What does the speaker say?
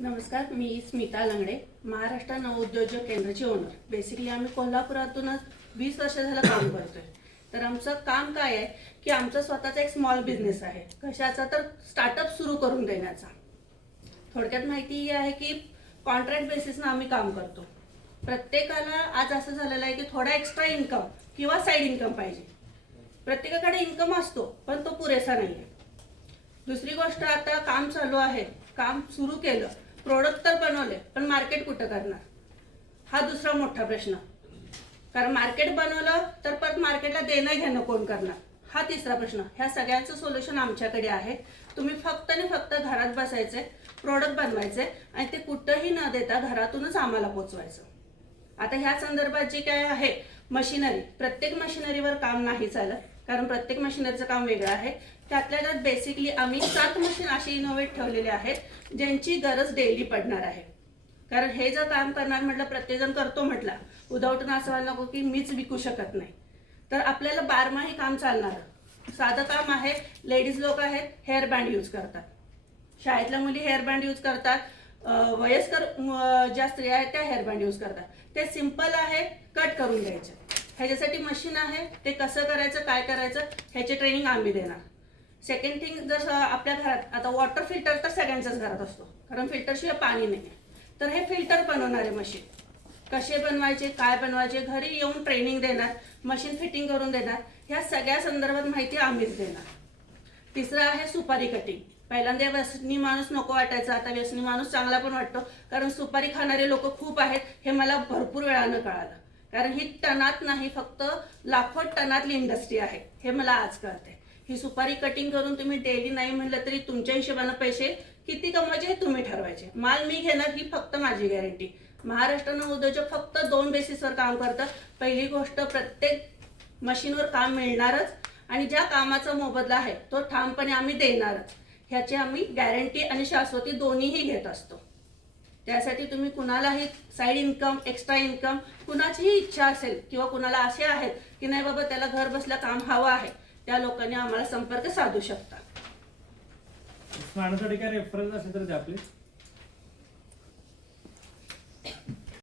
नमस्कार मी स्मिता लंगडे महाराष्ट्र नवोद्योजक केंद्राची owner basically आम्ही कोल्हापुरातूनच वीस वर्ष झालं काम करतोय. तर आमचं काम काय आहे की आमचा स्वतःचा एक स्मॉल बिझनेस आहे. कशाचा? तर स्टार्टअप सुरू करून देण्याचा. थोडक्यात माहिती ही आहे की कॉन्ट्रॅक्ट बेसिसनं आम्ही काम करतो. प्रत्येकाला आज असं झालेलं आहे की थोडा एक्स्ट्रा इन्कम किंवा साईड इन्कम पाहिजे. प्रत्येकाकडे इन्कम असतो पण तो पुरेसा नाही आहे दुसरी गोष्ट आता काम चालू आहे. काम सुरू केलं प्रोडक्ट तर बनवले पण मार्केट कुठं करणार? हा दुसरा मोठा प्रश्न. कारण मार्केट बनवलं तर परत मार्केटला देणं घेणं कोण करणार? हा तिसरा प्रश्न. ह्या सगळ्यांचं सोल्युशन आमच्याकडे आहे. तुम्ही फक्त आणि फक्त घरात बसायचे प्रोडक्ट बनवायचे आणि ते कुठंही न देता घरातूनच आम्हाला पोचवायचं. आता ह्या संदर्भात जी काय आहे मशिनरी. प्रत्येक मशिनरीवर काम नाही चालत. कारण प्रत्येक मशीनरीचं काम वेगळं आहे. त्यातल्या त्यात बेसिकली आम्ही सात मशीन असे इनोव्हेट ठेवलेले आहेत ज्यांची गरज डेली पडणार आहे. कारण हे जर काम करणार म्हटलं प्रत्येकजण करतो म्हटला उदाहरण असं व्हायला नको की मीच विकू शकत नाही. तर आपल्याला बारमाही काम चालणार. साधं काम आहे लेडीज लोक आहेत हेअर बँड यूज करतात. शाळेतल्या मुली हेअर बँड यूज करतात. वयस्कर ज्या स्त्रिया आहेत त्या हेअर बँड यूज करतात. ते सिंपल आहे कट करून घ्यायचे. ह्याच्यासाठी मशीन आहे ते कसं करायचं काय करायचं ह्याचे ट्रेनिंग आम्ही देणार. सेकंड थिंग जर आपल्या घरात आता वॉटर फिल्टर तर सगळ्यांच्याच घरात असतो कारण फिल्टरशिवाय पाणी नाही तर हे फिल्टर बनवणारे मशीन कसे बनवायचे काय बनवायचे घरी येऊन ट्रेनिंग देणार मशीन फिटिंग करून देणार ह्या सगळ्या संदर्भात माहिती आम्हीच देणार. तिसरं आहे सुपारी कटिंग पहिल्यांदा व्यसनी माणूस नको वाटायचा आता व्यसनी माणूस चांगला पण वाटतो कारण सुपारी खाणारे लोक खूप आहेत हे मला भरपूर वेळानं कळालं. कारण ही टनात नाही फक्त लाखो टनातली इंडस्ट्री आहे. हे मला आज कळते ही सुपारी कटिंग करून तुम्ही डेली नाही म्हणलं तरी तुमच्या हिशोबानं पैसे किती कमवायचे हे तुम्ही ठरवायचे. माल मी घेणार ही फक्त माझी गॅरंटी महाराष्ट्रानं उद्योजक फक्त दोन बेसिसवर काम करतं. पहिली गोष्ट प्रत्येक मशीनवर काम मिळणारच आणि ज्या कामाचा मोबदला आहे तो ठामपणे आम्ही देणारच. ह्याची आम्ही गॅरंटी आणि शाश्वती दोन्हीही घेत असतो. त्यासाठी तुम्ही कुणालाही साईड इन्कम एक्स्ट्रा इन्कम कुणाचीही इच्छा असेल किंवा कुणाला असे आहेत की नाही बाबा त्याला घर बसल्या काम हवं आहे त्या लोकांनी आम्हाला संपर्क साधू शकता. काय रेफरन्स असेल तर द्या प्लीज